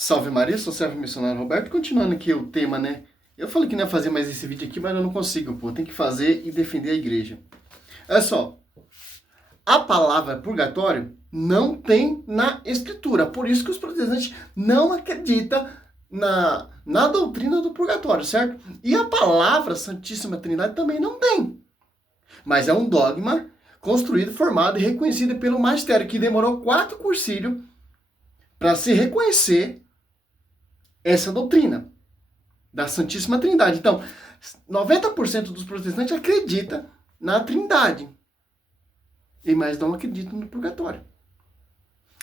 Salve Maria, sou o servo missionário Roberto. Continuando aqui o tema, né? Eu falei que não ia fazer mais esse vídeo aqui, mas eu não consigo, pô. Tem que fazer e defender a igreja. Olha só, a palavra purgatório não tem na Escritura. Por isso que os protestantes não acreditam na doutrina do purgatório, certo? E a palavra Santíssima Trindade também não tem. Mas é um dogma construído, formado e reconhecido pelo magistério, que demorou 4 concílios para se reconhecer essa doutrina da Santíssima Trindade. Então, 90% dos protestantes acreditam na Trindade, e mais não acreditam no purgatório.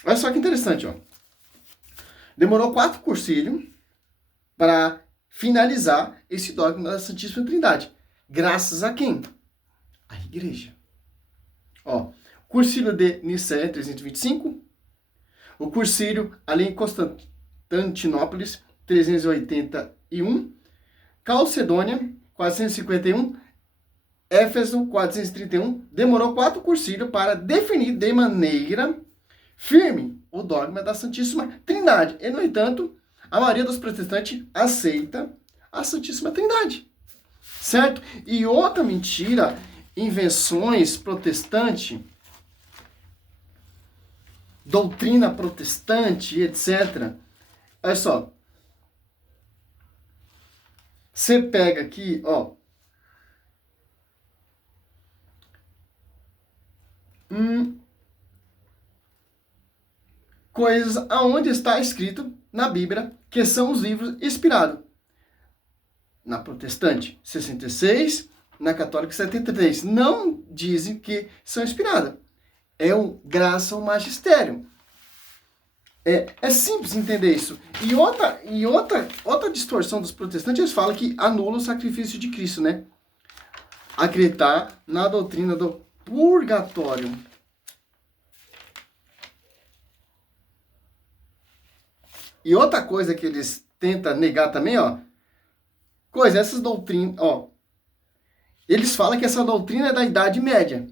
Olha só que interessante, ó. Demorou 4 concílios para finalizar esse dogma da Santíssima Trindade. Graças a quem? A igreja. Ó, Concílio de Nicéia 325, o Concílio ali em Constantinópolis 381, Calcedônia 451, Éfeso 431, demorou 4 concílios para definir de maneira firme o dogma da Santíssima Trindade. E, no entanto, a maioria dos protestantes aceita a Santíssima Trindade, certo? E outra mentira, invenções protestantes, doutrina protestante, etc. Olha só. Você pega aqui, ó. Coisas aonde está escrito na Bíblia que são os livros inspirados. Na protestante, 66, na católica, 73. Não dizem que são inspiradas. É graças ao magistério. É simples entender isso. E outra distorção dos protestantes, eles falam que anula o sacrifício de Cristo, né? Acreditar na doutrina do purgatório. E outra coisa que eles tentam negar também, ó. Essas doutrinas, ó. Eles falam que essa doutrina é da Idade Média.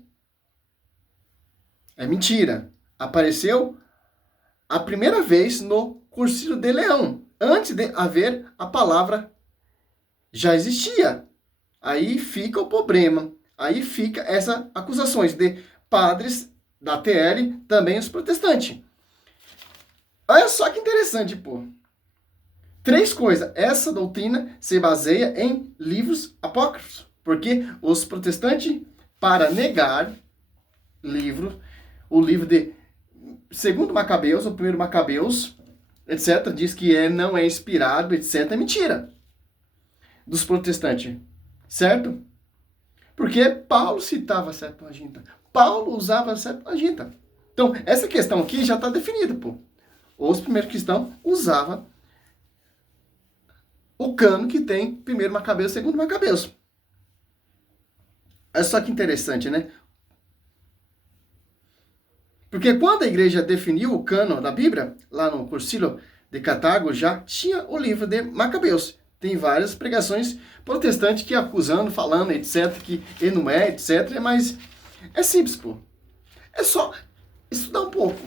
É mentira. Apareceu a primeira vez no Concílio de Leão. Antes de haver a palavra, já existia. Aí fica o problema. Aí fica essas acusações de padres da TL, também os protestantes. Olha só que interessante, pô. 3 coisas. Essa doutrina se baseia em livros apócrifos. Porque os protestantes, para negar o livro de Segundo Macabeus, o primeiro Macabeus, etc., diz que não é inspirado, etc., é mentira dos protestantes, certo? Porque Paulo citava a Septuaginta. Paulo usava a Septuaginta. Então, essa questão aqui já está definida, pô. Os primeiros cristãos usavam o cano que tem primeiro Macabeus, segundo Macabeus. É só que interessante, né? Porque quando a igreja definiu o cânon da Bíblia, lá no Concílio de Cartago, já tinha o livro de Macabeus. Tem várias pregações protestantes que acusando, falando, etc., que ele não é, etc., mas é simples, pô. É só estudar um pouco.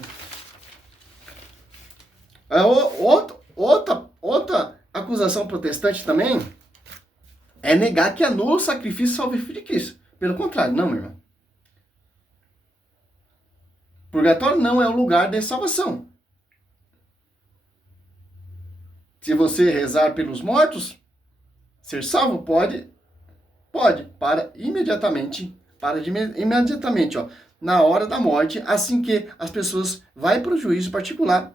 Outra acusação protestante também é negar que anula o sacrifício salvífico de Cristo. Pelo contrário, não, meu irmão. Purgatório não é o lugar de salvação. Se você rezar pelos mortos, ser salvo pode, para imediatamente, ó, na hora da morte, assim que as pessoas vai para o juízo particular,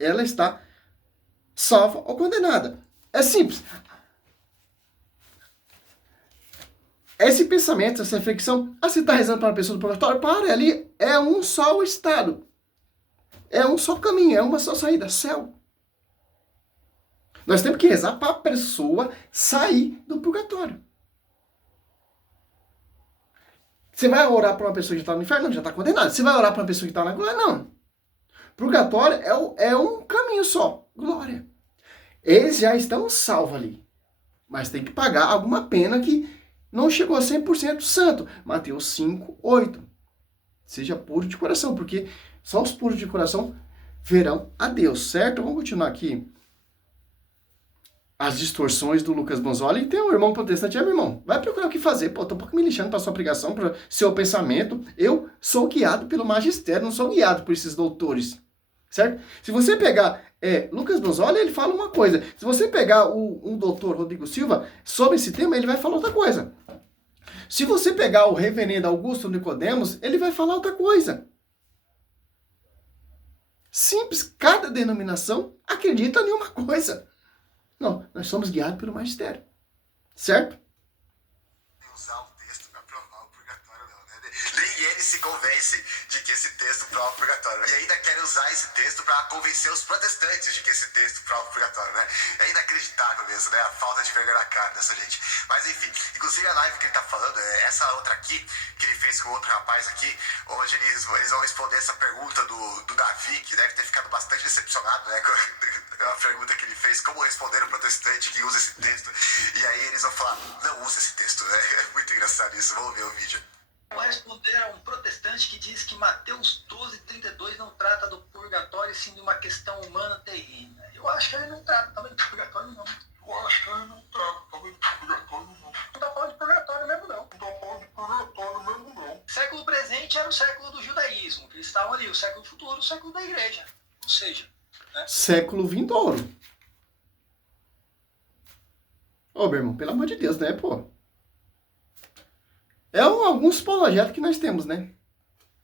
ela está salva ou condenada. É simples. Esse pensamento, essa reflexão, você está rezando para uma pessoa do purgatório, para ali, é um só estado. É um só caminho, é uma só saída, céu. Nós temos que rezar para a pessoa sair do purgatório. Você vai orar para uma pessoa que está no inferno? Não, já está condenada. Você vai orar para uma pessoa que está na glória? Não. Purgatório é um caminho só, glória. Eles já estão salvos ali. Mas tem que pagar alguma pena que não chegou a 100% santo. Mateus 5:8. Seja puro de coração, porque só os puros de coração verão a Deus, certo? Vamos continuar aqui. As distorções do Lucas Bonzoli. Tem um irmão protestante, meu irmão, vai procurar o que fazer. Pô, tô um pouco me lixando pra sua pregação, pro seu pensamento. Eu sou guiado pelo magistério, não sou guiado por esses doutores, certo? Se você pegar Lucas Bonzoli, ele fala uma coisa. Se você pegar um doutor Rodrigo Silva sobre esse tema, ele vai falar outra coisa. Se você pegar o reverendo Augusto Nicodemos, ele vai falar outra coisa. Simples, cada denominação acredita em uma coisa. Não, nós somos guiados pelo magistério. Certo? Usar o texto para provar o purgatório, não, né? Nem ele se convence de que esse texto prova o purgatório. E ainda quer usar esse texto para convencer os protestantes de que esse texto prova o purgatório, né? É inacreditável mesmo, né? A falta de vergonha na cara dessa gente. Mas enfim, inclusive a live que ele tá falando, essa outra aqui, que ele fez com outro rapaz aqui, onde eles vão responder essa pergunta do Davi, que deve ter ficado bastante decepcionado, né? A pergunta que ele fez, como responder um protestante que usa esse texto. E aí eles vão falar, não usa esse texto, né? É muito engraçado isso, vamos ver o vídeo. Vou responder a um protestante que diz que Mateus 12:32 não trata do purgatório, sim de uma questão humana terrena. Eu acho que ele não trata também do purgatório, não. Eu acho que ele não trata também do purgatório, não. Não tá falando de purgatório mesmo, não. Não tá falando de purgatório mesmo, não. O século presente era o século do judaísmo, que eles estavam ali. O século futuro, o século da igreja. Ou seja, né? Século vindouro. Ô, meu irmão, pelo amor de Deus, né, pô? É alguns projetos que nós temos, né?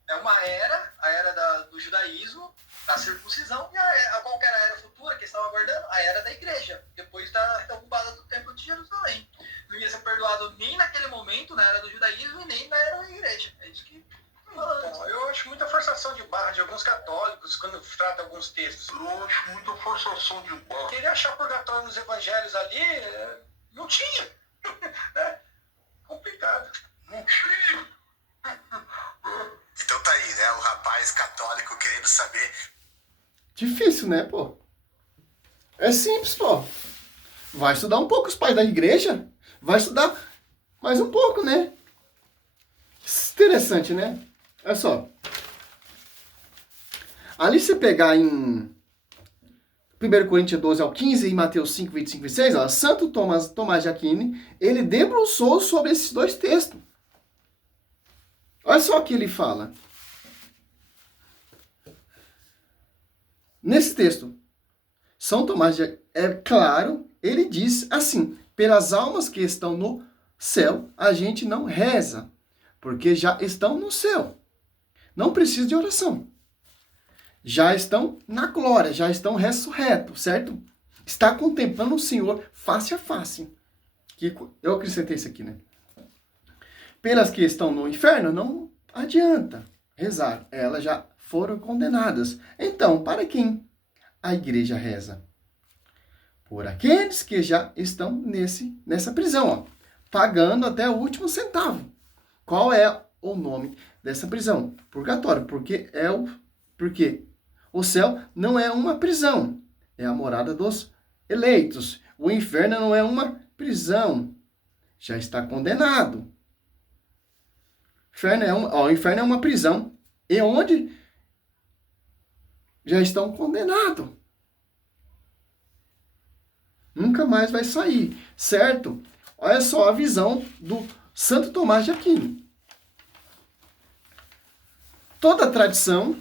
É uma era, a era do judaísmo, da circuncisão, e qual que era a era futura que eles estavam aguardando? A era da igreja, depois da derrubada do templo de Jerusalém. Não ia ser perdoado nem naquele momento, na era do judaísmo, e nem na era da igreja. É isso que... Então, eu acho muita forçação de barra de alguns católicos quando trata alguns textos. Eu acho muita forçação de barra. Querer achar purgatório nos evangelhos ali, não tinha. É complicado. Não tinha. Então tá aí, né? O rapaz católico querendo saber. Difícil, né, pô? É simples, pô. Vai estudar um pouco os pais da igreja. Vai estudar mais um pouco, né? Interessante, né? Olha só. Ali você pegar em 1 Coríntios 12 ao 15 e Mateus 5, 25 e 26, ó, Santo Tomás de Aquino, ele debruçou sobre esses dois textos. Olha só o que ele fala. Nesse texto, São Tomás de é claro, ele diz assim: pelas almas que estão no céu, a gente não reza, porque já estão no céu. Não precisa de oração. Já estão na glória, já estão ressurretos, certo? Está contemplando o Senhor face a face. Que eu acrescentei isso aqui, né? Pelas que estão no inferno, não adianta rezar. Elas já foram condenadas. Então, para quem a igreja reza? Por aqueles que já estão nessa prisão, ó, pagando até o último centavo. Qual é o nome dessa prisão? Purgatório, porque o céu não é uma prisão, é a morada dos eleitos. O inferno não é uma prisão, já está condenado. O inferno é uma prisão, e onde já estão condenados. Nunca mais vai sair, certo? Olha só a visão do Santo Tomás de Aquino. Toda a tradição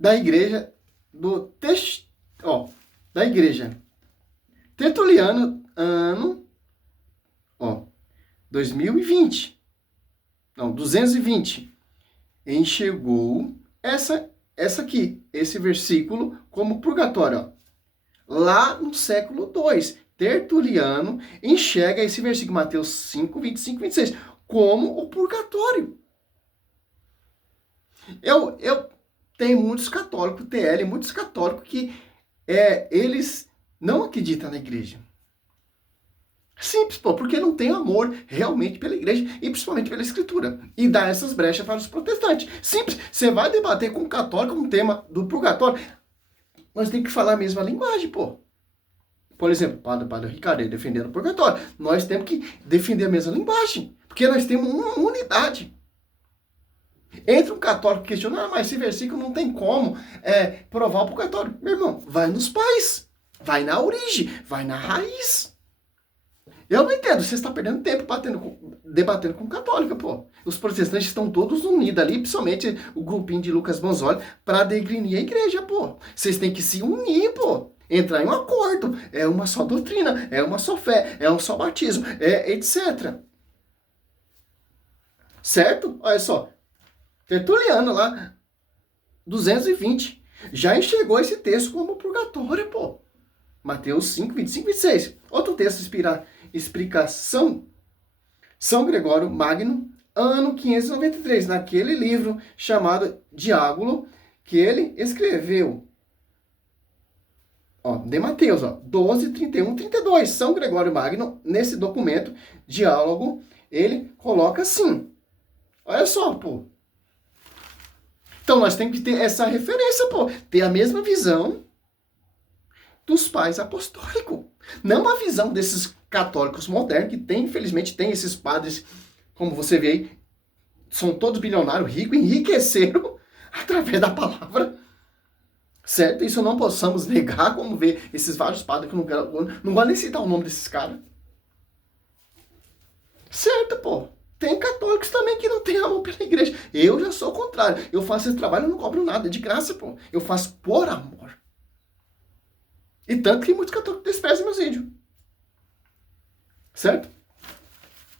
da igreja da igreja Tertuliano, ano 2020. Não, 220. Enxergou esse versículo como purgatório. Lá no século II, Tertuliano enxerga esse versículo, Mateus 5, 25 e 26, como o purgatório. Eu tenho muitos católicos, muitos católicos que eles não acreditam na igreja. Simples, pô, porque não tem amor realmente pela igreja e principalmente pela escritura. E dá essas brechas para os protestantes. Simples, você vai debater com um católico um tema do purgatório, nós temos que falar a mesma linguagem, pô. Por exemplo, Padre Ricardo defendendo o purgatório. Nós temos que defender a mesma linguagem, porque nós temos uma unidade. Entra um católico que questiona, mas esse versículo não tem como provar o purgatório. Meu irmão, vai nos pais, vai na origem, vai na raiz. Eu não entendo, você está perdendo tempo debatendo com católica, pô. Os protestantes estão todos unidos ali, principalmente o grupinho de Lucas Bonzoli, para degrinir a igreja, pô. Vocês têm que se unir, pô. Entrar em um acordo. É uma só doutrina, é uma só fé, é um só batismo, etc. Certo? Olha só. Tertuliano lá, 220, já enxergou esse texto como purgatório, pô. Mateus 5, 25 e 26. Outro texto explicação, São Gregório Magno, ano 593, naquele livro chamado Diálogo, que ele escreveu. De Mateus, 12, 31, 32. São Gregório Magno, nesse documento, Diálogo, ele coloca assim. Olha só, pô. Então nós temos que ter essa referência, pô. Ter a mesma visão dos pais apostólicos. Não uma visão desses católicos modernos que tem, infelizmente, tem esses padres, como você vê aí, são todos bilionários, ricos, enriqueceram através da palavra. Certo? Isso não possamos negar, como ver esses vários padres que não vou nem citar o nome desses caras. Certo, pô. Tem católicos também que não têm amor pela igreja. Eu já sou o contrário. Eu faço esse trabalho e não cobro nada, é de graça, pô. Eu faço por amor. E tanto que muitos católicos desprezam meus vídeos. Certo?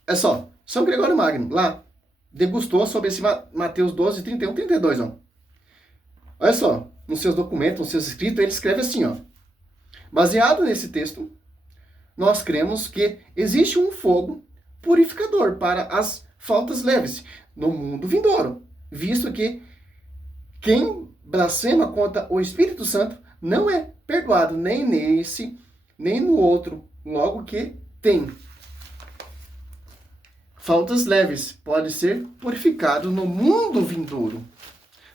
É só, São Gregório Magno, lá, degustou sobre esse Mateus 12, 31, 32, ó. Olha só, nos seus documentos, nos seus escritos, ele escreve assim, ó. Baseado nesse texto, nós cremos que existe um fogo purificador para as faltas leves no mundo vindouro, visto que quem blasfema contra o Espírito Santo não é perdoado nem nesse, nem no outro, logo que tem faltas leves, pode ser purificado no mundo vindouro.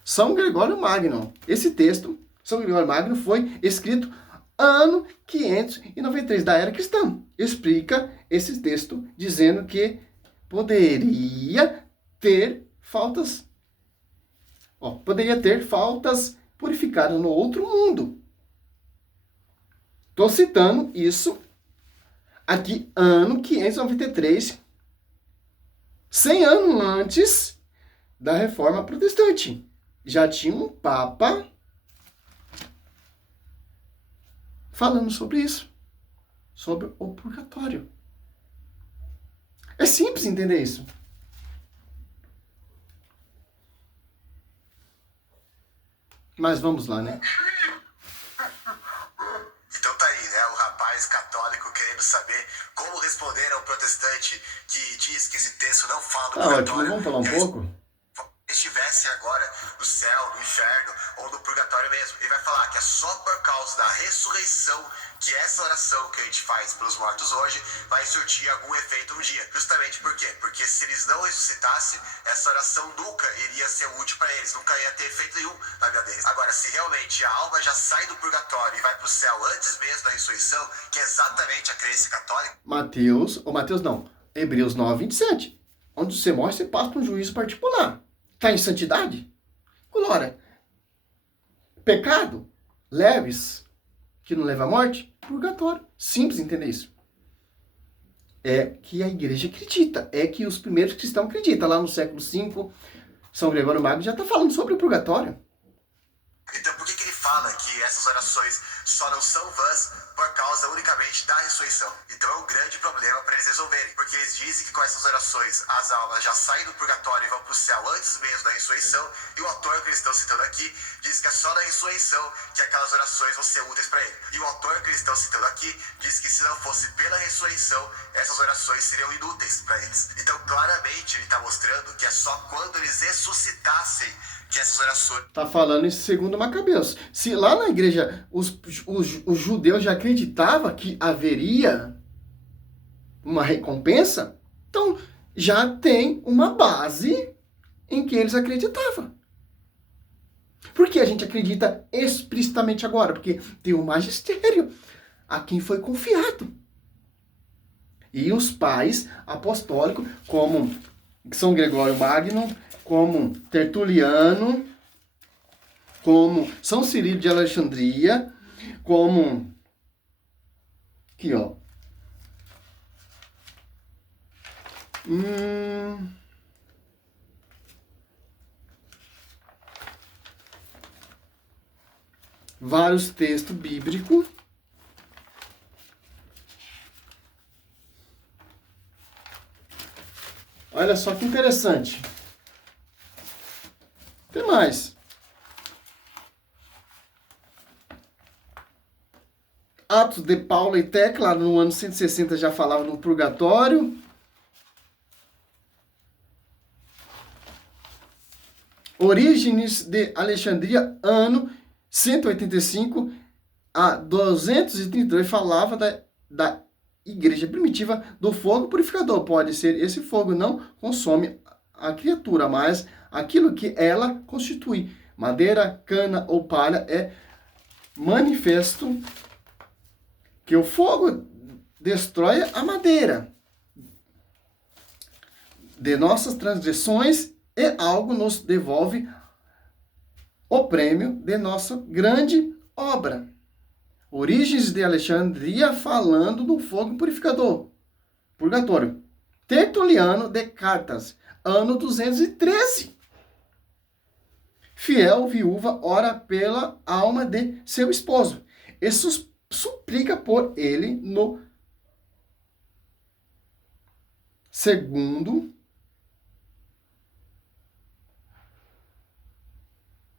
São Gregório Magno. Esse texto, São Gregório Magno, foi escrito ano 593 da era cristã. Explica esse texto dizendo que poderia ter faltas purificadas no outro mundo. Estou citando isso aqui, ano 593, 100 anos antes da Reforma Protestante. Já tinha um Papa falando sobre isso, sobre o purgatório. É simples entender isso. Mas vamos lá, né? Então tá aí, né? O rapaz católico querendo saber como responder ao protestante que diz que esse texto não fala do Tá ótimo, purgatório. vamos falar um pouco? Estivesse agora no céu, no inferno ou no purgatório mesmo. Ele vai falar que é só por causa da ressurreição que essa oração que a gente faz pelos mortos hoje vai surtir algum efeito um dia. Justamente por quê? Porque se eles não ressuscitassem, essa oração nunca iria ser útil para eles, nunca ia ter efeito nenhum na vida deles. Agora, se realmente a alma já sai do purgatório e vai para o céu antes mesmo da ressurreição, que é exatamente a crença católica... Hebreus 9, 27. Onde você morre, você passa para um juízo particular. Está em santidade? Glória. Pecado? Leves? Que não leva à morte? Purgatório. Simples entender isso. É que a igreja acredita. É que os primeiros cristãos acreditam. Lá no século V, São Gregório Magno já está falando sobre o purgatório. Então por que ele fala que essas orações só não são vãs por causa unicamente da ressurreição? Então é um grande problema para eles resolverem, porque eles dizem que com essas orações as almas já saem do purgatório e vão para o céu antes mesmo da ressurreição, e o autor que eles estão citando aqui diz que é só na ressurreição que aquelas orações vão ser úteis para ele. E o autor que eles estão citando aqui diz que se não fosse pela ressurreição, essas orações seriam inúteis para eles. Então claramente ele está mostrando que é só quando eles ressuscitassem que essas orações... Está falando isso segundo Macabeus. Se lá na igreja os judeus já acreditavam que haveria uma recompensa, então já tem uma base em que eles acreditavam. Por que a gente acredita explicitamente agora? Porque tem um magistério a quem foi confiado. E os pais apostólicos, como São Gregório Magno, como Tertuliano, como São Cirilo de Alexandria, como aqui, ó. Vários textos bíblicos. Olha só que interessante. Tem mais. Atos de Paulo e Tecla, no ano 160 já falava no purgatório. Orígenes de Alexandria, ano 185 a 232, falava da igreja primitiva do fogo purificador. Pode ser esse fogo não consome a criatura, mas aquilo que ela constitui. Madeira, cana ou palha é manifesto que o fogo destrói a madeira de nossas transgressões e algo nos devolve o prêmio de nossa grande obra. Orígenes de Alexandria falando do fogo purificador. Purgatório. Tertuliano de Cartas, ano 213. Fiel viúva ora pela alma de seu esposo e suplica por ele no segundo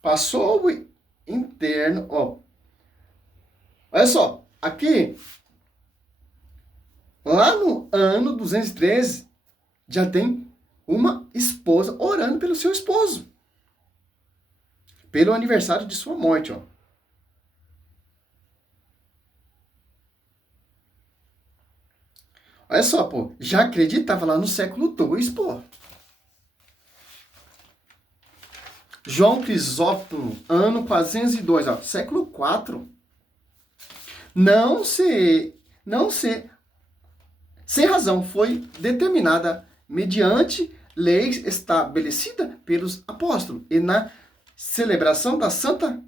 passou o interno, ó. Olha só, aqui, lá no ano 213, já tem uma esposa orando pelo seu esposo. Pelo aniversário de sua morte, ó. Olha só, pô, já acreditava lá no século II, pô. João Crisóstomo, ano 402, ó, século IV. Sem razão, foi determinada mediante leis estabelecida pelos apóstolos e na celebração da saga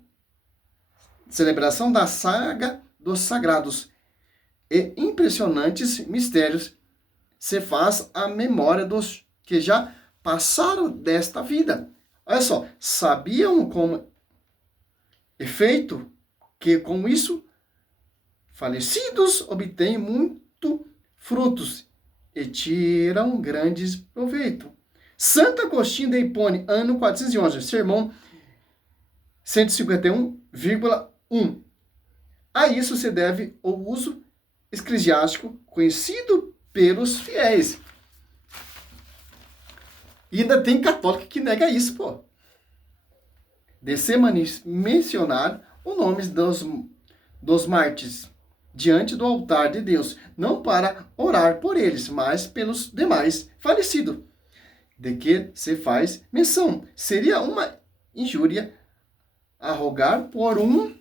dos sagrados e impressionantes mistérios se faz a memória dos que já passaram desta vida. Olha só, sabiam como efeito que com isso falecidos obtêm muito frutos e tiram grandes proveito. Santo Agostinho de Hipone, ano 411, sermão 151,1. A isso se deve o uso eclesiástico conhecido pelos fiéis. E ainda tem católico que nega isso, pô. De se mencionar os nomes dos mártires diante do altar de Deus, não para orar por eles, mas pelos demais falecidos, de que se faz menção. Seria uma injúria arrogar por um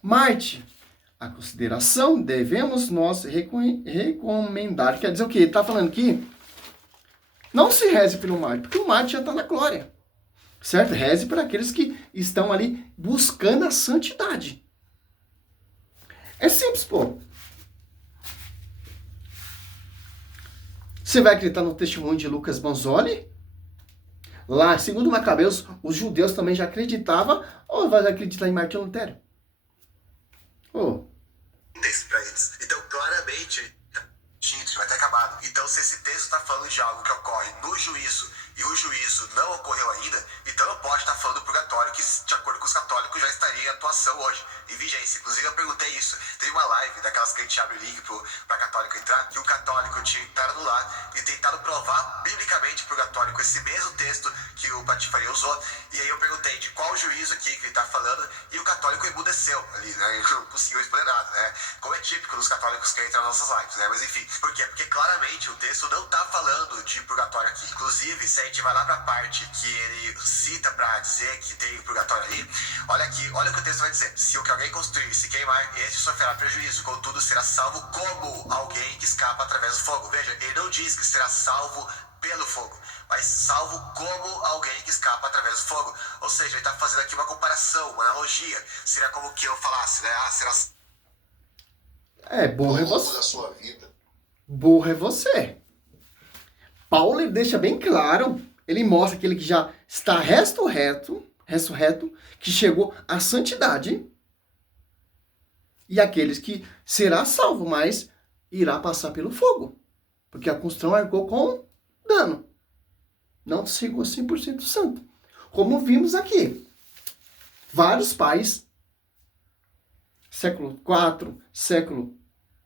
mártir. A consideração devemos nós recomendar. Quer dizer o quê? Ele está falando aqui, não se reze pelo mártir, porque o mártir já está na glória. Certo? Reze para aqueles que estão ali buscando a santidade. É simples, pô. Você vai acreditar no testemunho de Lucas Manzoli? Lá, segundo Macabeus, os judeus também já acreditavam, ou vai acreditar em Martinho Lutero? Oh. Então, claramente, vai ter acabado. Então, se esse texto está falando de algo que ocorre no juízo e o juízo não ocorreu ainda, então não pode estar falando do purgatório, que de acordo com os católicos já estaria em atuação hoje, em vigência. Inclusive eu perguntei isso, teve uma live daquelas que a gente abre o link para católico entrar, que o católico tinha tentado anular e tentado provar biblicamente o purgatório com esse mesmo texto que o Patifaria usou, e aí eu perguntei de qual juízo aqui que ele está falando, e o católico emudeceu ali, né, ele não conseguiu responder nada, né, como é típico dos católicos que entram nas nossas lives, né, mas enfim, por quê? Porque claramente o texto não está falando de purgatório aqui. Inclusive, se a gente vai lá para a parte que ele cita para dizer que tem o purgatório ali, olha aqui, olha o que o texto vai dizer. Se o que alguém construir e se queimar, este sofrerá prejuízo, contudo será salvo como alguém que escapa através do fogo. Veja, ele não diz que será salvo pelo fogo, mas salvo como alguém que escapa através do fogo. Ou seja, ele está fazendo aqui uma comparação, uma analogia. Seria como que eu falasse, né? Será burro é você. da sua vida. Burro é você. Paulo ele deixa bem claro, ele mostra aquele que já está ressurreto, que chegou à santidade, e aqueles que será salvo, mas irá passar pelo fogo, porque a construção arcou com dano. Não chegou 100% santo. Como vimos aqui, vários pais, século IV, século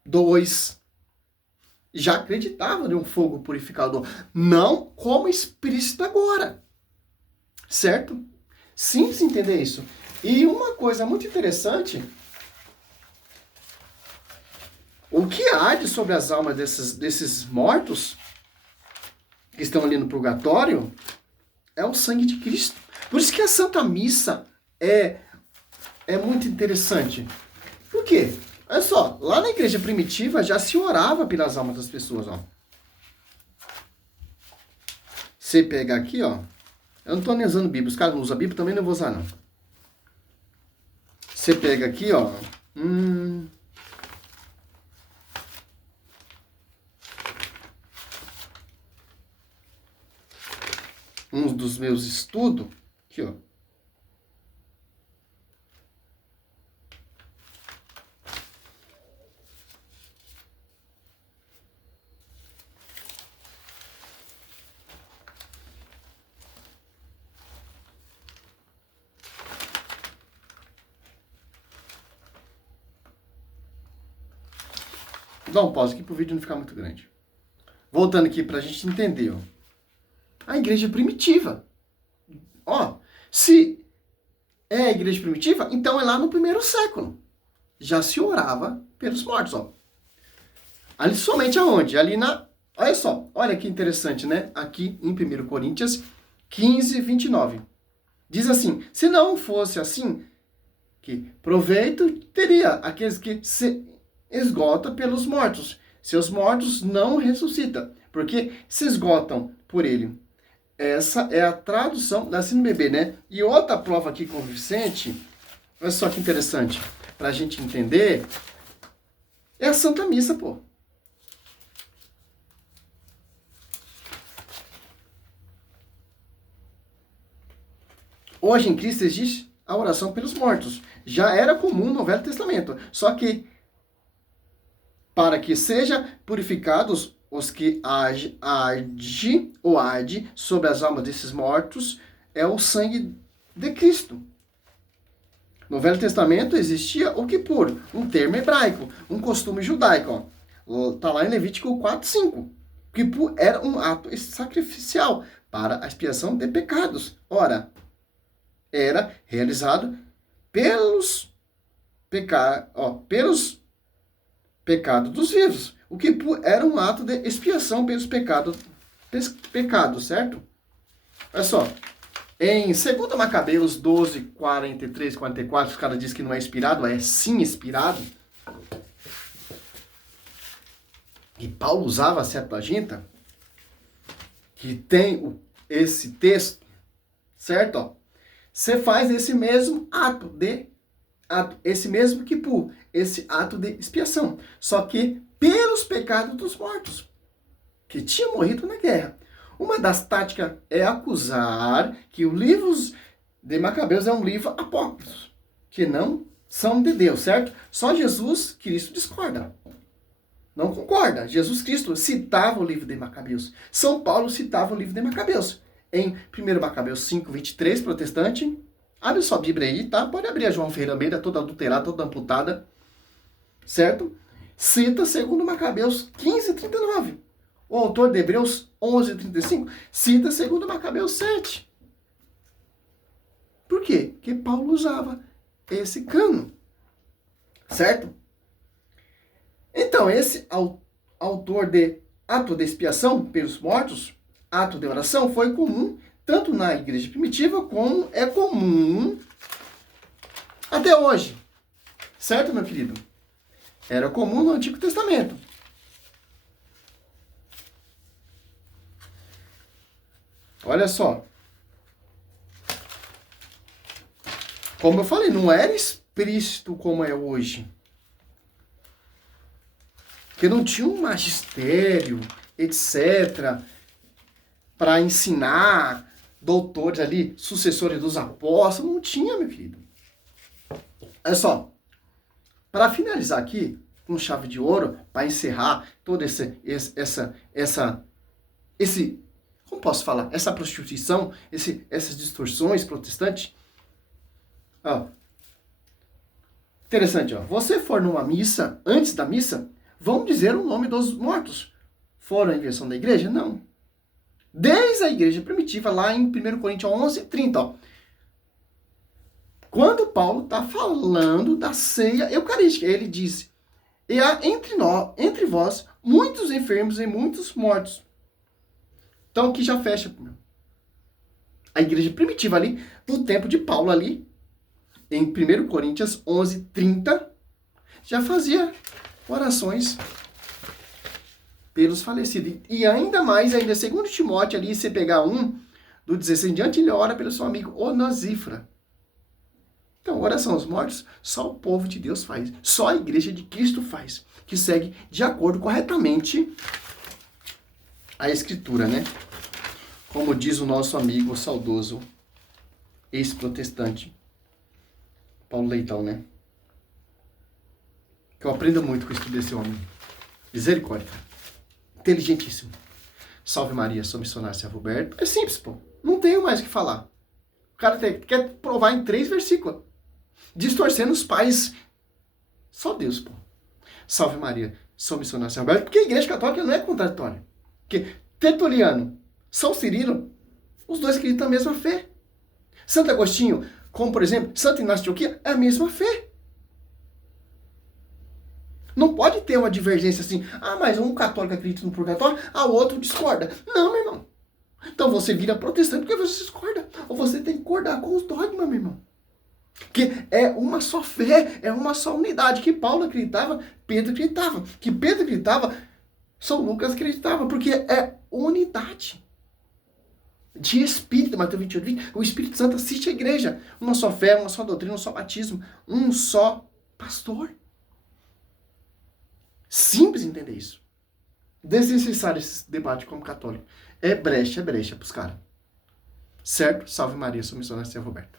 II, já acreditavam em um fogo purificador, não como explícito agora, certo? Sim, se entender isso. E uma coisa muito interessante, o que arde sobre as almas desses mortos que estão ali no purgatório é o sangue de Cristo. Por isso que a Santa Missa é muito interessante. Por quê? Olha só, lá na igreja primitiva já se orava pelas almas das pessoas, ó. Você pega aqui, ó. Eu não estou nem usando Bíblia, os caras não usam Bíblia, também não vou usar, não. Você pega aqui, ó. Um dos meus estudos, aqui, ó. Vou dar um pause aqui para o vídeo não ficar muito grande. Voltando aqui para a gente entender, ó. A igreja primitiva. Ó, se é a igreja primitiva, então é lá no primeiro século. Já se orava pelos mortos, ó. Ali somente aonde? Ali na... Olha só, olha que interessante, né? Aqui em 1 Coríntios 15, 29. Diz assim, se não fosse assim, que proveito teria aqueles que se esgotam pelos mortos. Seus mortos não ressuscitam, porque se esgotam por ele. Essa é a tradução da CNBB, né? E outra prova aqui com o Vicente, olha só que interessante, pra gente entender, é a Santa Missa, pô. Hoje em Cristo existe a oração pelos mortos. Já era comum no Velho Testamento. Só que, para que sejam purificados os que arde sobre as almas desses mortos, é o sangue de Cristo. No Velho Testamento existia o Kippur, um termo hebraico, um costume judaico. Está lá em Levítico 4:5. O Kippur era um ato sacrificial para a expiação de pecados. Ora, era realizado pelos pecados dos vivos. O Kippur era um ato de expiação pelos pecados, certo? Olha só, em 2 Macabeus 12, 43, 44, os caras dizem que não é inspirado, é sim inspirado. E Paulo usava a Septuaginta, que tem esse texto, certo? Ó, você faz esse mesmo esse mesmo Kippur, esse ato de expiação, só que pelos pecados dos mortos, que tinham morrido na guerra. Uma das táticas é acusar que o livro de Macabeus é um livro apócrifo, que não são de Deus, certo? Só Jesus Cristo discorda. Não concorda. Jesus Cristo citava o livro de Macabeus. São Paulo citava o livro de Macabeus. Em 1 Macabeus 5, 23, protestante. Abre sua Bíblia aí, tá? Pode abrir a João Ferreira Almeida, toda adulterada, toda amputada. Certo? Cita 2 Macabeus 15, 39. O autor de Hebreus 11, 35 cita 2 Macabeus 7. Por quê? Porque Paulo usava esse cano. Certo? Então, esse autor de ato de expiação pelos mortos, ato de oração, foi comum tanto na igreja primitiva como é comum até hoje. Certo, meu querido? Era comum no Antigo Testamento. Olha só. Como eu falei, não era explícito como é hoje. Porque não tinha um magistério, etc., para ensinar doutores ali, sucessores dos apóstolos. Não tinha, meu querido. Olha só. Para finalizar aqui, com chave de ouro, para encerrar toda como posso falar? Essa prostituição, essas distorções protestantes. Ó, interessante, ó. Você for numa missa, antes da missa, vão dizer o nome dos mortos. Foram a invenção da igreja? Não. Desde a igreja primitiva, lá em 1 Coríntios 11:30, ó. Quando Paulo está falando da ceia eucarística, ele diz: e há entre vós muitos enfermos e muitos mortos. Então aqui já fecha a igreja primitiva ali, do tempo de Paulo ali, em 1 Coríntios 11:30, já fazia orações pelos falecidos. E ainda mais, ainda segundo Timóteo ali, você pegar do 16 em diante, ele ora pelo seu amigo Onesíforo. Então, oração aos mortos, só o povo de Deus faz. Só a igreja de Cristo faz. Que segue de acordo corretamente a Escritura, né? Como diz o nosso amigo saudoso, ex-protestante, Paulo Leitão, né? Que eu aprendo muito com o estudo desse homem. Misericórdia. Inteligentíssimo. Salve Maria, sou missionário servo Roberto. É simples, pô. Não tenho mais o que falar. O cara quer provar em 3 versículos. Distorcendo os pais. Só Deus, pô. Salve Maria, sou missionário servo Roberto. Porque a igreja católica não é contraditória. Porque Tertuliano, São Cirilo, os dois acreditam na mesma fé. Santo Agostinho, como por exemplo, Santo Inácio de Antioquia, é a mesma fé. Não pode ter uma divergência assim. Ah, mas um católico acredita no purgatório, o outro discorda. Não, meu irmão. Então você vira protestante porque você discorda. Ou você tem que concordar com os dogmas, meu irmão. Que é uma só fé, é uma só unidade. Que Paulo acreditava, Pedro acreditava. Que Pedro acreditava, São Lucas acreditava. Porque é unidade de Espírito. Mateus 28:20. O Espírito Santo assiste a igreja. Uma só fé, uma só doutrina, um só batismo. Um só pastor. Simples entender isso. Desnecessário esse debate como católico. É brecha para os caras. Certo? Salve Maria, sou missionário Roberto.